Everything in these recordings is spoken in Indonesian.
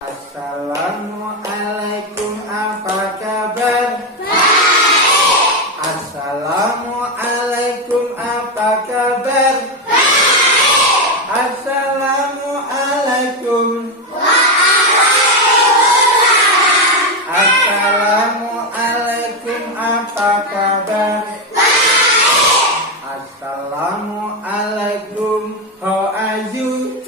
Assalamualaikum, apa kabar? Baik. Assalamualaikum, apa kabar? Baik. Assalamualaikum. Waalaikumsalam. Assalamualaikum, apa kabar? Baik. Assalamualaikum, how are you?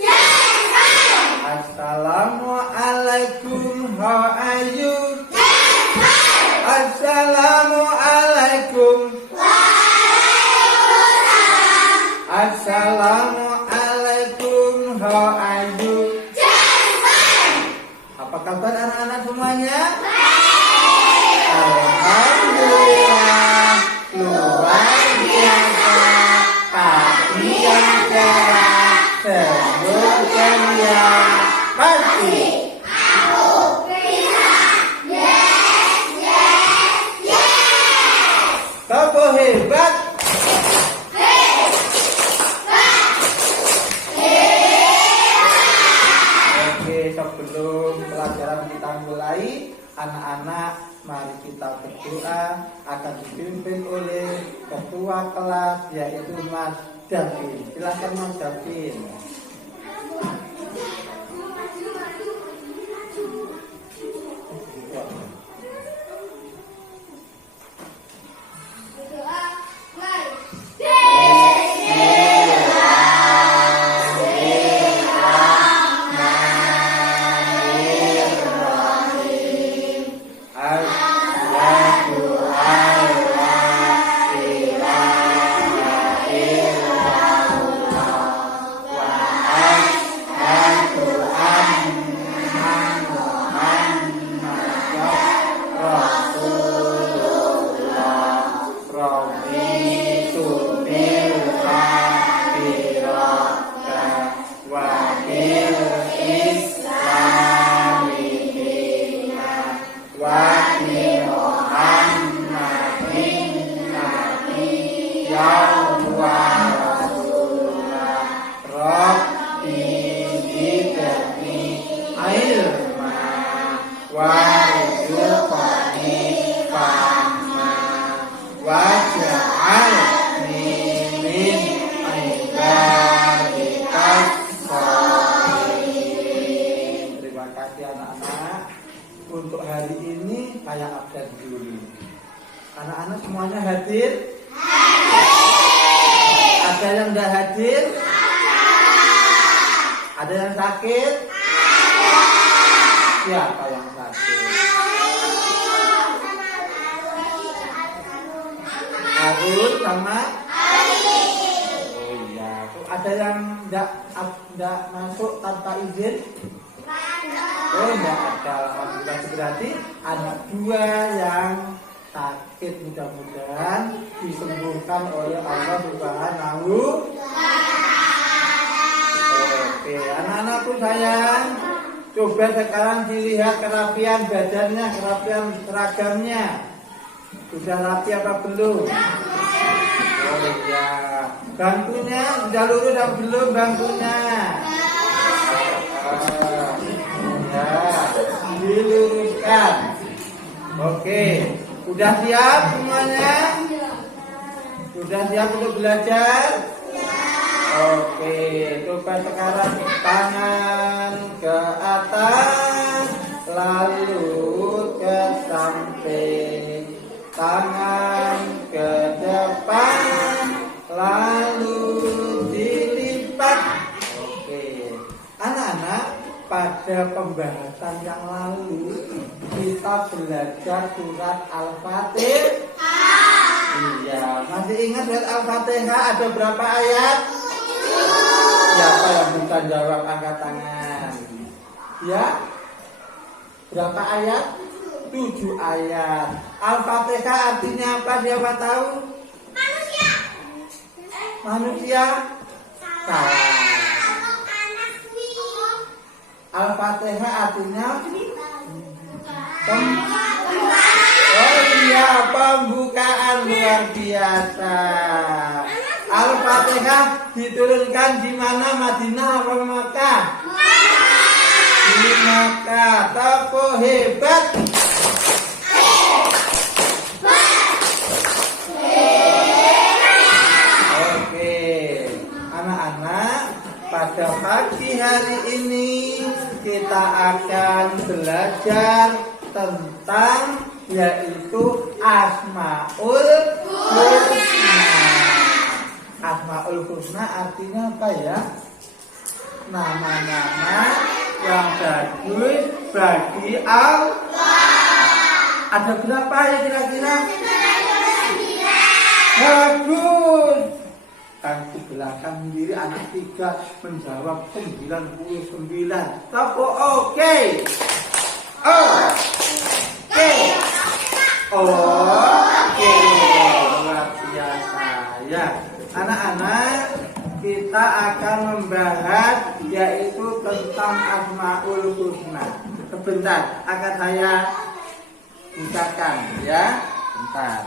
Assalamualaikum, how are you? Assalamualaikum. Waalaikumsalam. Assalamualaikum, how are you? Apa kabar anak-anak semuanya? Alhamdulillah, luar biasa, pasti yang cerah, sebut ceria. Pasti aku bisa. Yes, yes, yes. Kamu hebat. Oke, sebelum pelajaran kita mulai, anak-anak mari kita berdoa. Akan dipimpin oleh ketua kelas, yaitu Mas Davin. Silakan Mas Davin. Terima kasih anak-anak. Untuk hari ini saya absen dulu. Anak-anak semuanya hadir? Ada yang tidak hadir? Ada yang sakit? Siapa yang sakit? Arun sama? Oh iya. Ada yang tidak masuk tanpa izin? Oh enggak ada. Alhamdulillah, berarti anak dua yang sakit mudah-mudahan disembuhkan oleh Allah Subhanahu. Oke, anak-anakku sayang, coba sekarang dilihat kerapian badannya, kerapian seragamnya. Sudah rapi apa belum? Oh iya. Bangkunya sudah lurus atau belum bangkunya? Ya, diluruskan. Oke, sudah siap semuanya? Sudah siap untuk belajar? Oke, coba sekarang tangan ke atas, lalu ke samping, tangan ke depan, lalu dilipat. Oke, anak-anak, pada pembahasan yang lalu kita belajar surat Al-Fatihah. Iya, masih ingat surat Al-Fatihah ada berapa ayat? Siapa yang bisa jawab, angkat tangan. Ya, berapa ayat? 7 ayat. Al-Fatihah artinya apa? Siapa tahu? Manusia. Manusia. Salah. Al-Fatihah artinya oh iya, pembukaan luar biasa. Al-Fatihah diturunkan di mana? Madinah apa Makkah? Di maka tepuk hebat. Oke, anak-anak, pada pagi hari ini kita akan belajar tentang yaitu Asmaul Husna. Asmaul Husna artinya apa ya? Nama-nama yang bagus bagi Allah. Ada berapa ya kira-kira? Bagus. Kan di belakang sendiri anak 3 menjawab 99. Tepuk oke. Oke. Oke. Luar biasa ya. Anak-anak, kita akan membahas yaitu tentang Asmaul Husna. Sebentar, akan saya bukakan ya. Bentar.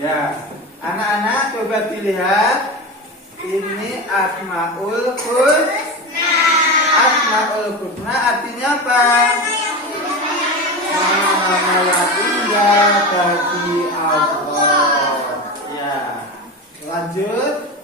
Ya, anak-anak coba dilihat. Ini Asmaul Husna. Asmaul Husna artinya apa? Nama-nama yang indah bagi Allah. Ya, lanjut.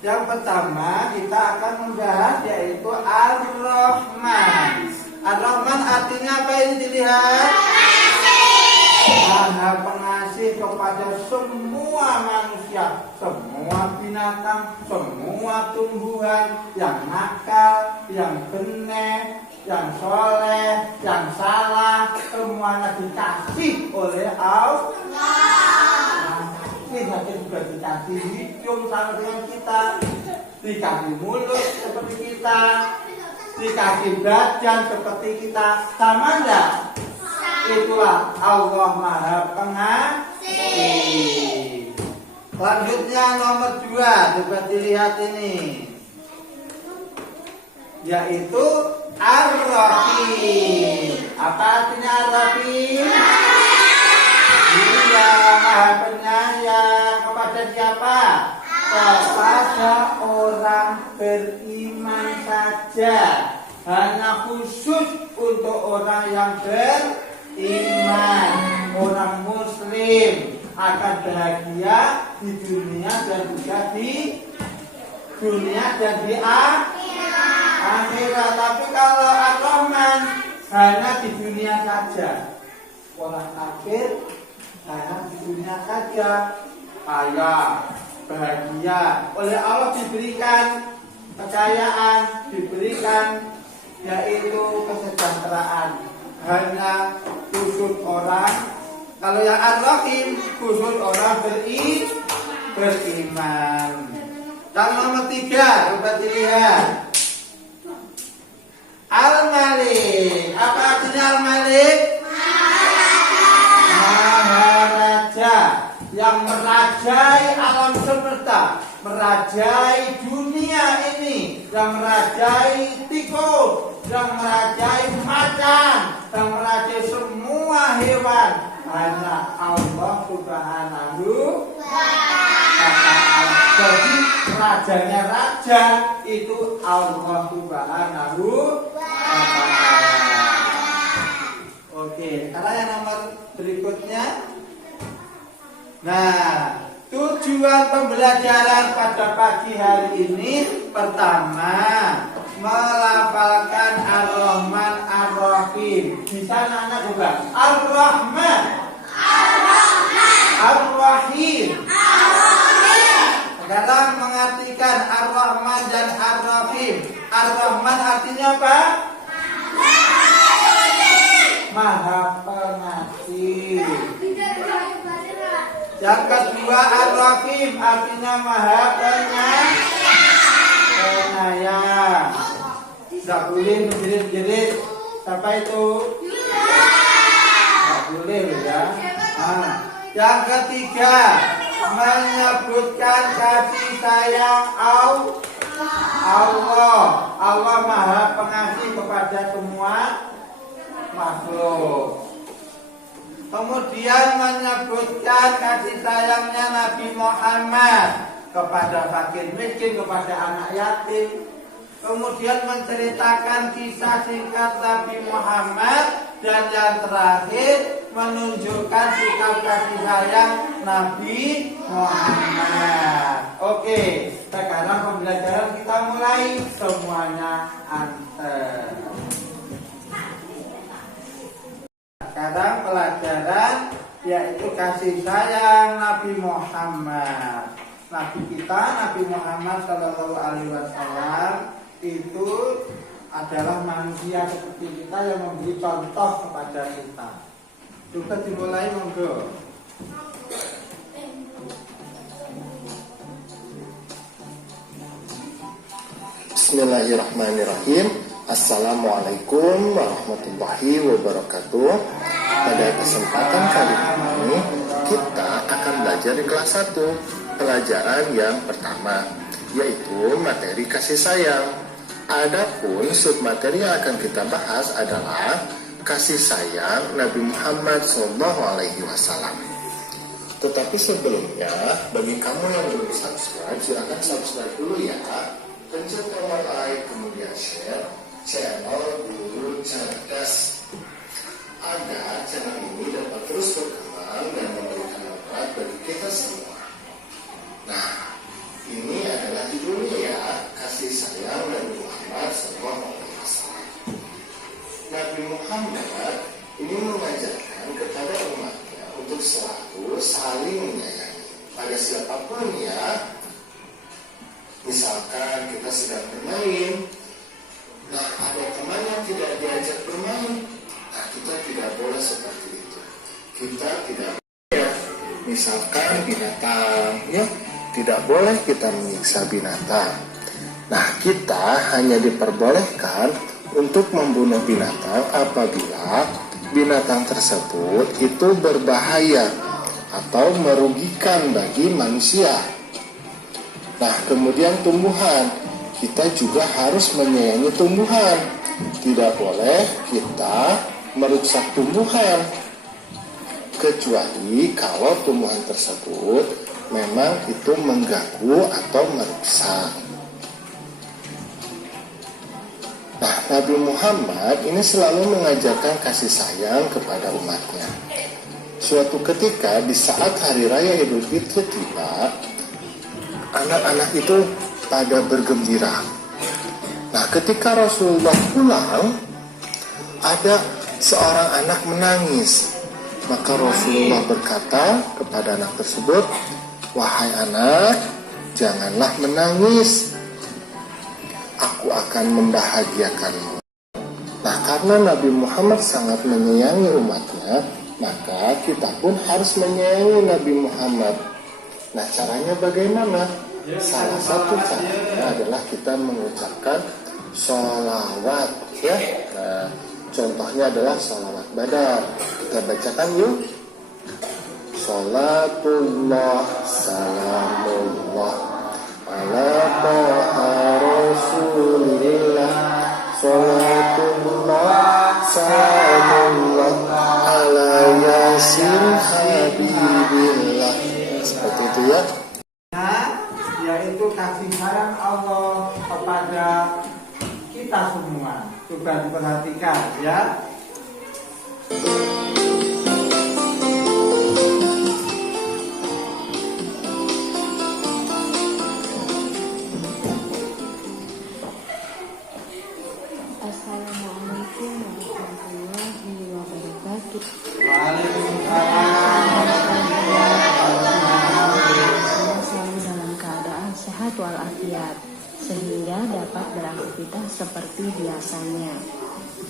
Yang pertama kita akan membahas yaitu Ar-Rahman. Ar-Rahman artinya apa ini dilihat? Maha pengasih kepada semua manusia, semua binatang, semua tumbuhan, yang nakal, yang benar, yang soleh, yang salah, semuanya dikasih oleh Allah. Kita juga dikasih hidung sama dengan kita, dikasih mulut seperti kita, dikasih badan seperti kita, sama enggak? Itulah Allah Maha Pengasih. Selanjutnya nomor 2, coba dilihat ini, yaitu Ar-Rahim. Apa artinya Ar-Rahim? Dia Maha Penyayang kepada siapa? Kepada orang beriman saja. Hanya khusus untuk orang yang beriman, orang muslim akan bahagia di dunia dan juga di dunia dan di akhirat. Tapi kalau Ar-Rahman hanya di dunia saja. Orang kafir hanya di dunia saja, kaya, bahagia, oleh Allah diberikan kekayaan, diberikan yaitu kesejahteraan. Hanya khusus orang, kalau yang Ar-Rahim khusus orang beriman. Yang nomor 3, coba dilihat, Al-Malik. Apa artinya Al-Malik? Maharaja, yang merajai alam semesta, merajai dunia ini, yang merajai tikus, yang merajai macan, yang merajai semua hewan. Hanya Allah Subhanahu wa ta'ala. Jadi rajanya raja itu Allah Subhanahu wa ta'ala. Oke, sekarang yang nomor berikutnya. Nah, tujuan pembelajaran pada pagi hari ini pertama, melafalkan Ar-Rahman Ar-Rahim. Bisa anak-anak juga Ar-Rahman Ar-Rahim. Sekarang mengartikan Ar-Rahman dan Ar-Rahim. Ar-Rahman artinya apa? Maha Pengasih. Yang kedua Ar-Rahim, artinya Maha Penyayang. Tidak boleh menjerit-jerit. Siapa itu? Tidak boleh ya. Yang ketiga, menyebutkan kasih sayang Allah. Allah Maha Pengasih kepada semua makhluk. Kemudian menyebutkan kasih sayangnya Nabi Muhammad kepada fakir miskin, kepada anak yatim. Kemudian menceritakan kisah singkat Nabi Muhammad. Dan yang terakhir menunjukkan sikap kasih sayang Nabi Muhammad. Oke, sekarang pembelajaran kita mulai. Semuanya antar. Sekarang pelajaran yaitu kasih sayang Nabi Muhammad. Nabi kita, Nabi Muhammad Shallallahu Alaihi Wasallam itu adalah manusia seperti kita yang memberi contoh kepada kita. Juga dimulai monggo. Bismillahirrahmanirrahim. Assalamualaikum warahmatullahi wabarakatuh. Pada kesempatan kali ini kita akan belajar di kelas 1, pelajaran yang pertama, yaitu materi kasih sayang. Adapun submateri yang akan kita bahas adalah kasih sayang Nabi Muhammad SAW. Tetapi sebelumnya, bagi kamu yang belum subscribe, silakan subscribe dulu ya. Pencet tombol like, kemudian share channel Guru Cerdas agar channel ini dapat terus berkembang dan memberikan manfaat bagi kita semua. Nah, ini adalah judulnya ya, kasih sayang Nabi Muhammad SAW. Nabi Muhammad ini mengajarkan kepada umatnya untuk selalu saling menyayangi pada siapapun ya. Misalkan kita sedang bermain, nah ada teman yang tidak diajak bermain, nah kita tidak boleh seperti itu. Kita tidak boleh, misalkan binatang ya, tidak boleh kita menyiksa binatang. Nah, kita hanya diperbolehkan untuk membunuh binatang apabila binatang tersebut itu berbahaya atau merugikan bagi manusia. Nah, kemudian tumbuhan, kita juga harus menyayangi tumbuhan. Tidak boleh kita merusak tumbuhan, kecuali kalau tumbuhan tersebut memang itu mengganggu atau merusak. Nah, Nabi Muhammad ini selalu mengajarkan kasih sayang kepada umatnya. Suatu ketika di saat hari raya Idul Fitri tiba, anak-anak itu pada bergembira. Nah, ketika Rasulullah pulang, ada seorang anak menangis. Maka Rasulullah berkata kepada anak tersebut, "Wahai anak, janganlah menangis. Aku akan membahagiakanmu." Nah, karena Nabi Muhammad sangat menyayangi umatnya, maka kita pun harus menyayangi Nabi Muhammad. Nah, caranya bagaimana? Salah satu caranya adalah kita mengucapkan sholawat ya. Nah, contohnya adalah sholawat badar. Kita bacakan yuk. Sholatullah salamullah ala taha rasulillah. Sholatullah salamullah ala yasin habibillah. Seperti itu ya. Yaitu kasih sayang Allah kepada kita semua. Coba diperhatikan ya. Assalamualaikum warahmatullahi wabarakatuh. Waalaikumsalam Selalu dalam keadaan sehat walafiat, sehingga dapat beraktivitas seperti biasanya.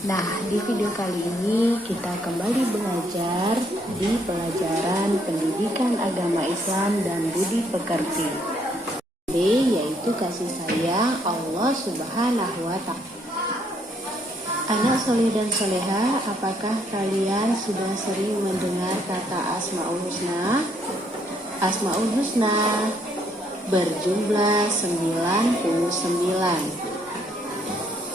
Nah, di video kali ini kita kembali belajar di pelajaran Pendidikan Agama Islam dan Budi Pekerti. B yaitu kasih sayang Allah Subhanahu wa Ta'ala. Anak soleh dan soleha, apakah kalian sudah sering mendengar kata Asmaul Husna? Asmaul Husna berjumlah 99.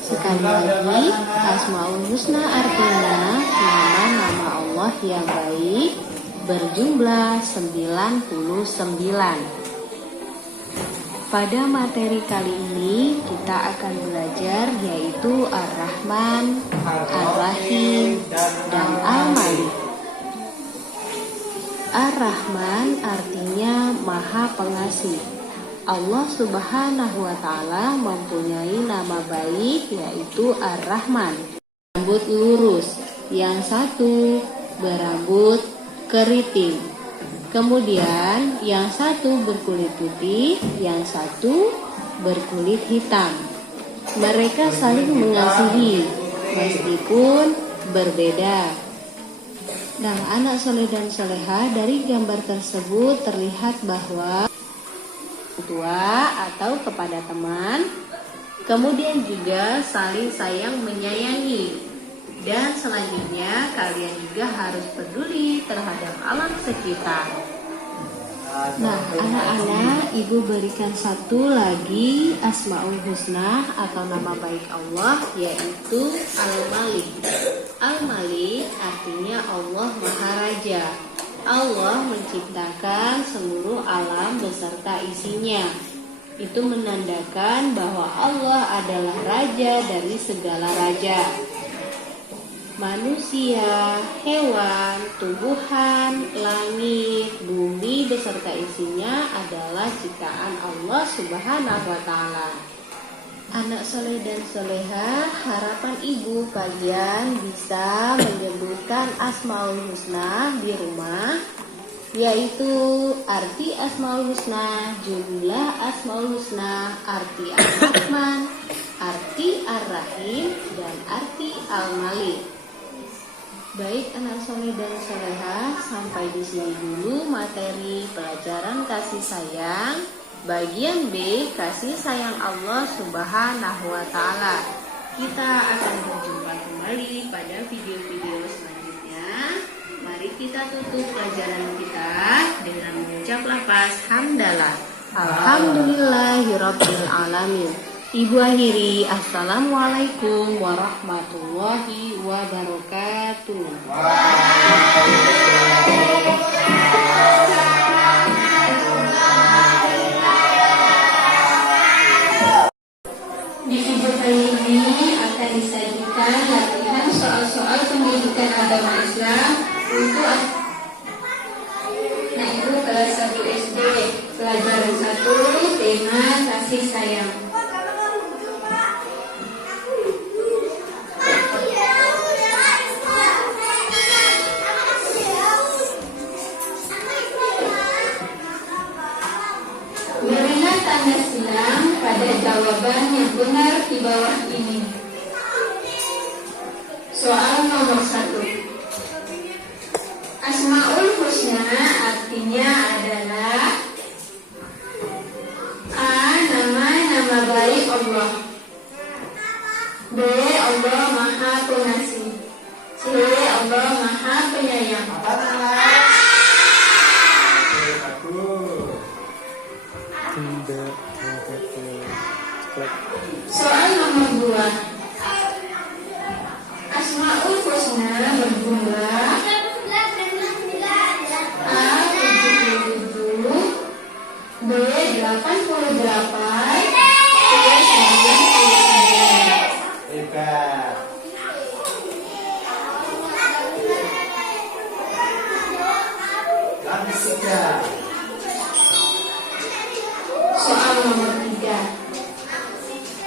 Sekali lagi, Asmaul Husna artinya nama-nama Allah yang baik, berjumlah 99. Pada materi kali ini kita akan belajar yaitu Ar-Rahman, Ar-Rahim, dan Al-Malik. Ar-Rahman artinya Maha Pengasih. Allah Subhanahu wa Ta'ala mempunyai nama baik yaitu Ar-Rahman. Rambut lurus, yang satu berambut keriting. Kemudian yang satu berkulit putih, yang satu berkulit hitam. Mereka saling mengasihi meskipun berbeda. Nah, anak soleh dan soleha, dari gambar tersebut terlihat bahwa tua atau kepada teman, kemudian juga saling sayang menyayangi, dan selanjutnya kalian juga harus peduli terhadap alam sekitar. Nah, anak-anak, ibu berikan satu lagi Asmaul Husna atau nama baik Allah yaitu Al-Malik. Al-Malik artinya Allah Maharaja. Allah menciptakan seluruh alam beserta isinya. Itu menandakan bahwa Allah adalah raja dari segala raja. Manusia, hewan, tumbuhan, langit, bumi beserta isinya adalah ciptaan Allah Subhanahu wa Ta'ala. Anak soleh dan soleha, harapan ibu kalian bisa menyebutkan Asmaul Husna di rumah, yaitu arti Asmaul Husna, jumlah Asmaul Husna, arti Ar-Rahman, arti Ar-Rahim, dan arti Al-Malik. Baik anak soleh dan soleha, sampai di sini dulu materi pelajaran kasih sayang. Bagian B, kasih sayang Allah Subhanahu wa Ta'ala. Kita akan berjumpa kembali pada video-video selanjutnya. Mari kita tutup pelajaran kita dengan mengucap lafaz hamdalah. Alhamdulillahirabbil alamin. Ibu akhiri, assalamualaikum warahmatullahi wabarakatuh. Di video kali ini akan disajikan latihan soal-soal pendidikan agama Islam untuk yaitu kelas 1 SD, pelajaran 1, tema kasih sayang. Berilah tanda silang pada jawaban yang benar di bawah ini. Soal nomor 1. Asmaul Husna artinya adalah A. Nama-nama baik Allah, B. Allah Maha Pengasih, C. Allah Maha Penyayang. Soal nomor 2. Asmaul Husna berjumlah A. 77, B. 88, C. 99. Hebat. Lanjut 3. Soal nomor 3.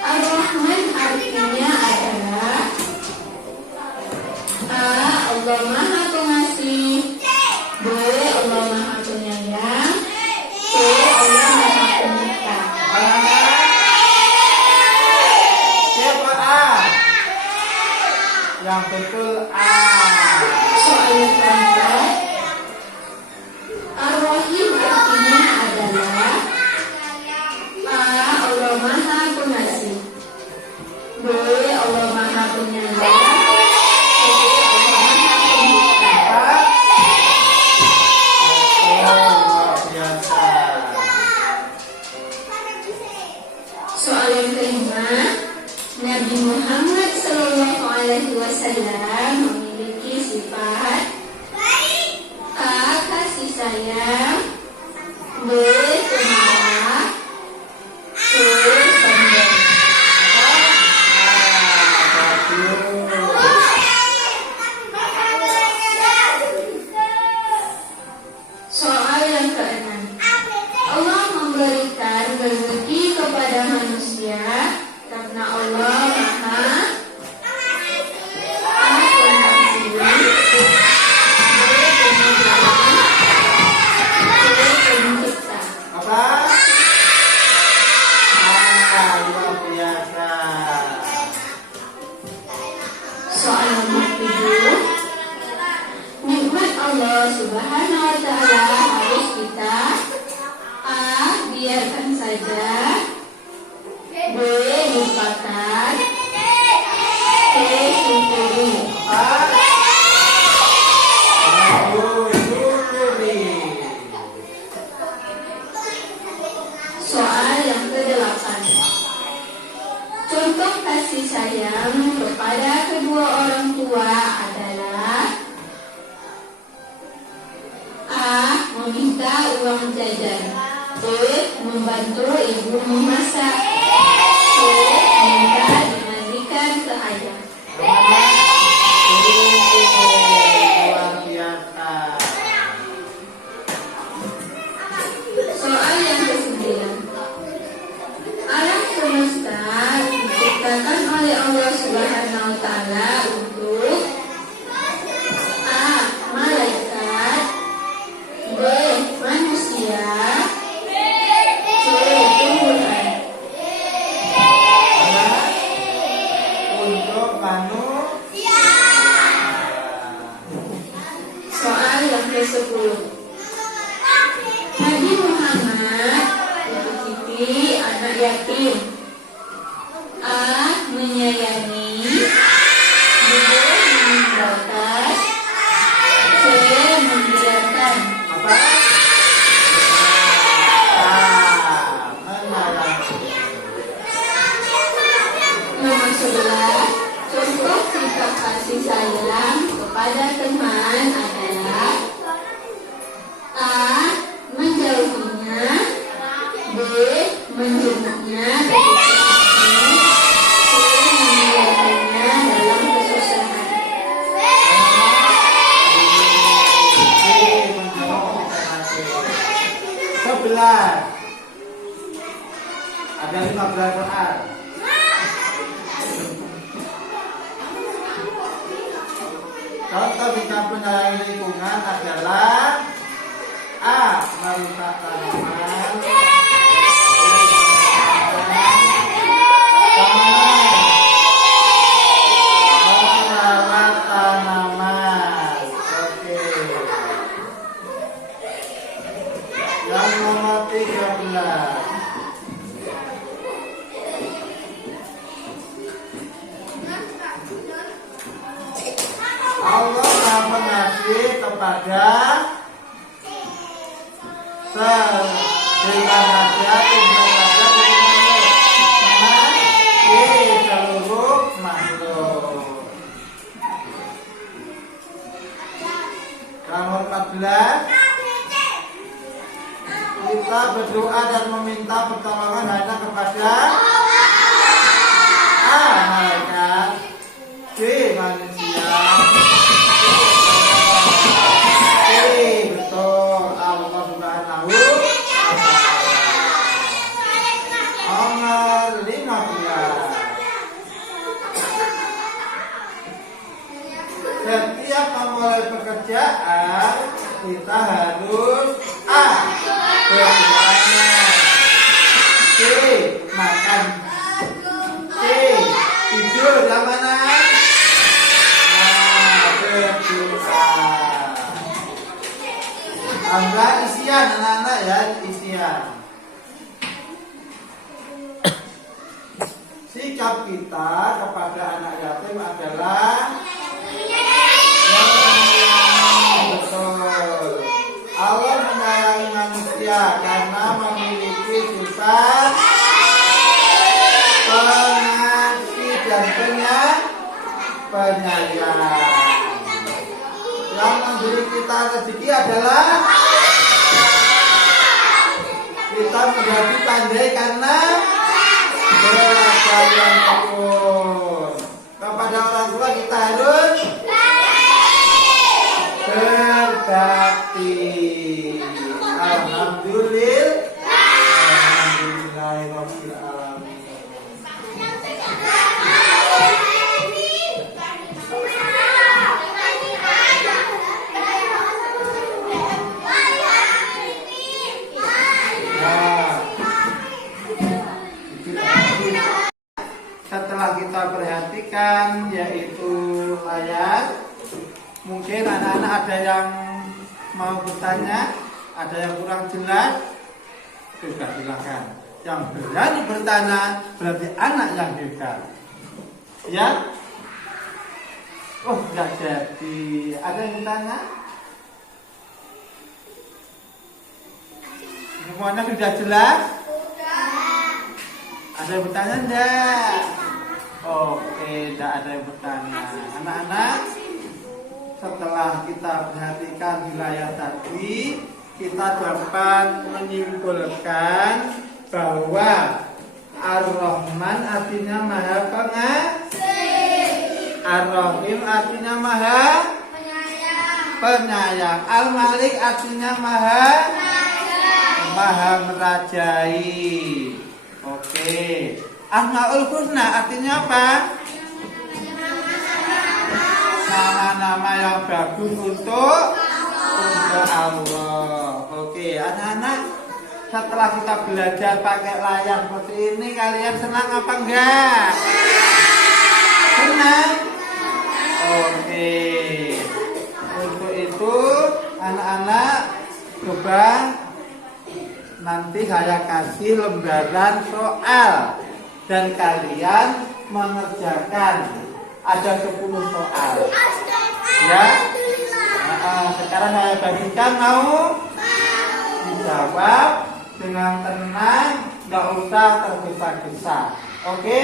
Ar-Rahman artinya adalah A. Allah Maha Pengasih, B. Allah Maha Penyayang, C. Allah Maha Pencipta. Siapa A? Nabi Muhammad Sallallahu Alaihi Wasallam memiliki sifat A. Kasih sayang, B. Pemarah, C. Sombong. Soal yang keenam. Allah memberikan rezeki kepada manusia karena Allah Maha Pencipta. Apa? Luar biasa. Soal nomor 7. Nikmat Allah Subhanahu wa Ta'ala harus kita A. Biarkan saja, B. Lupakan, C. Syukuri. Soal yang ke-8. Contoh kasih sayang kepada kedua orang tua adalah A. Meminta uang jajan, B. Membantu ibu memasak, C. Minta dimandikan ke ayah. Luar biasa. Soal yang ke-9. Alam semesta diciptakan oleh Allah Subhanahu wa Ta'ala untuk A. Malaikat, B. Manusia, C. Tumbuhan. Untuk manusia. Soal yang ke-10. Nabi Muhammad dititipi anak yatim. A. Menyayangi, B. meninggalkan, C. membiarkan. Apa? Menarik. Nomor 11. Contoh sikap kasih sayang kepada teman adalah A. Menjauhinya, B. Menjenguknya ketika sakit, C. Membiarkannya dalam kesusahan. Sebelas. Ada 15 soal. Contoh sikap menyayangi lingkungan adalah A. Merusak tanaman, B. merawat tanaman. Oke. Yang nomor 13. Allah Maha Pengasih kepada dengan hadiah seluruh makhluk. Nomor 14. Kita berdoa dan meminta pertolongan hanya kepada A. Malaikat, B. Manusia, C. Betul Allah Subhanahu wa Ta'ala. Nomor 15. Setiap memulai pekerjaan kita harus A. Berdoanya, C. Makan, C. Tidur yang mana? Berdoa. Anda isian anak-anak ya, isian. Sikap kita kepada anak yatim adalah betul. Allah menyayangi manusia karena memiliki sifat pengasih. penyayang. Yang memberi kita rezeki adalah kita menjadi pandai karena belajar yang tekun. Kepada orang tua kita harus berbakti. Alhamdulillahirabbil alamin. Setelah kita perhatikan yaitu ayat, mungkin anak-anak ada yang mau bertanya, ada yang kurang jelas, sudah silakan. Yang berani bertanya berarti anak yang hebat. Ya? Oh, nggak jadi. Ada yang bertanya? Semuanya sudah jelas? Ada yang bertanya enggak? Oke, tidak ada yang bertanya. Anak-anak, setelah kita perhatikan di layar tadi, kita dapat menyimpulkan bahwa Ar-Rahman artinya Maha Pengasih, Ar-Rahim artinya Maha Penyayang, Al-Malik artinya Maha merajai. Oke, Asmaul Husna artinya apa? Nama-nama yang bagus untuk Allah. Oke, anak-anak, setelah kita belajar pakai layar seperti ini, kalian senang apa enggak? Senang? Oke. Untuk itu, anak-anak, coba nanti saya kasih lembaran soal dan kalian mengerjakan. Ada 10 soal. Ya. Sekarang saya bagikan, mau dijawab dengan tenang, nggak usah tergesa-gesa. Oke?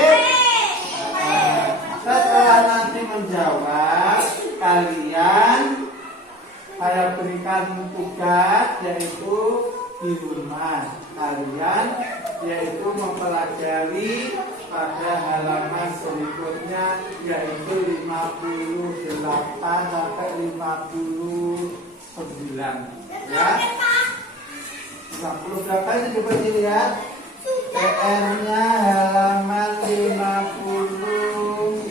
Setelah nanti menjawab, kalian saya berikan tugas yaitu di rumah kalian, yaitu mempelajari pada halaman berikutnya, yaitu 58 sampai 59. Ya. 50 berapa ini coba dilihat. PR-nya halaman 50.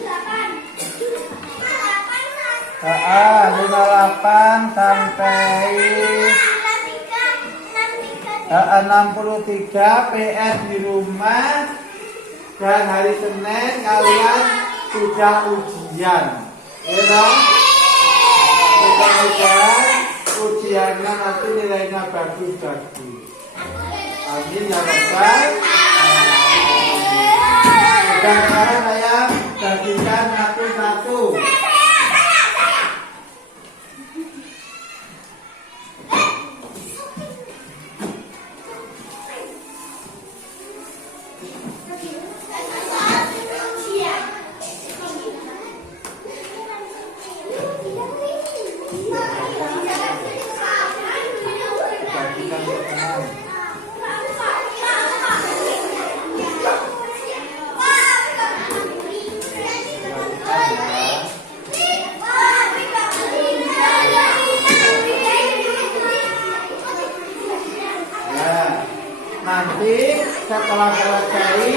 58 sampai 63 PR di rumah, dan hari Senin kalian sudah ujian. Ya, mudah-mudahan ujiannya nanti nilainya bagus-bagus. Amin ya Rabbal. Dan sekarang saya bagikan satu-satu. Nanti setelah selesai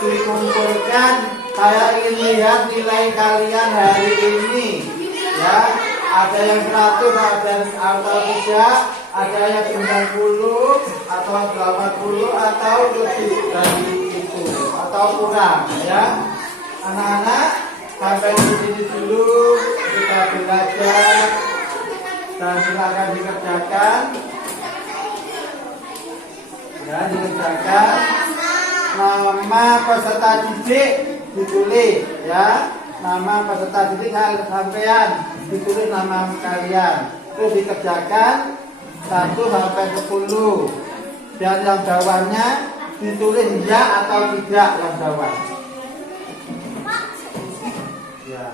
dikumpulkan, saya ingin lihat nilai kalian hari ini. Ya, ada yang 100, ada atau tidak, ada yang 90 atau 80 atau lebih dari itu atau kurang. Ya, anak-anak, sampai di sini dulu kita belajar dan silakan dikerjakan. Ya, dikerjakan. Nama peserta didik ditulis, ya. Nama peserta didik sampean ditulis nama kalian. Terus dikerjakan 1 sampai 10. Dan yang bawahnya ditulis ya atau tidak yang bawah. Ya.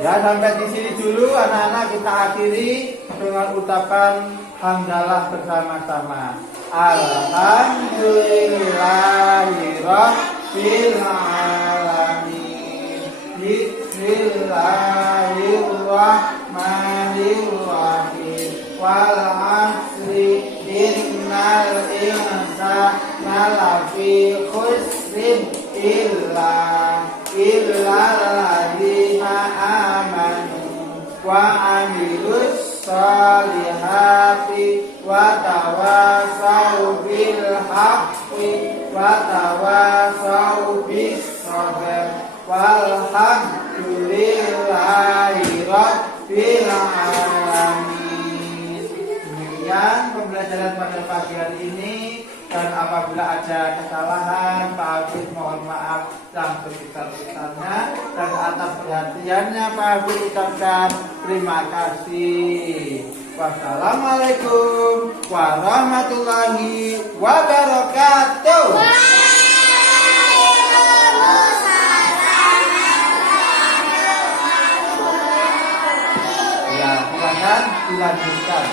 Ya, sampai di sini dulu anak-anak, kita akhiri dengan ucapan hamdalah bersama-sama. Alhamdulillahirabbil alamin. Bismillahirrahmanirrahim. Wal 'asri innal insana lafi khusrin illa alladzina amanu wa 'amilus sholihati wa tawassaw bil haqqi wa tawassaw bis sabr walhamdulillahi rabbil alamin. Demikian pembelajaran pada pagi hari ini, dan apabila ada kesalahan, Pak Hafiz mohon maaf yang sebesar-besarnya, dan atas perhatiannya Pak Hafiz ucapkan terima kasih. Wassalamualaikum warahmatullahi wabarakatuh. Ya, silakan dilanjutkan.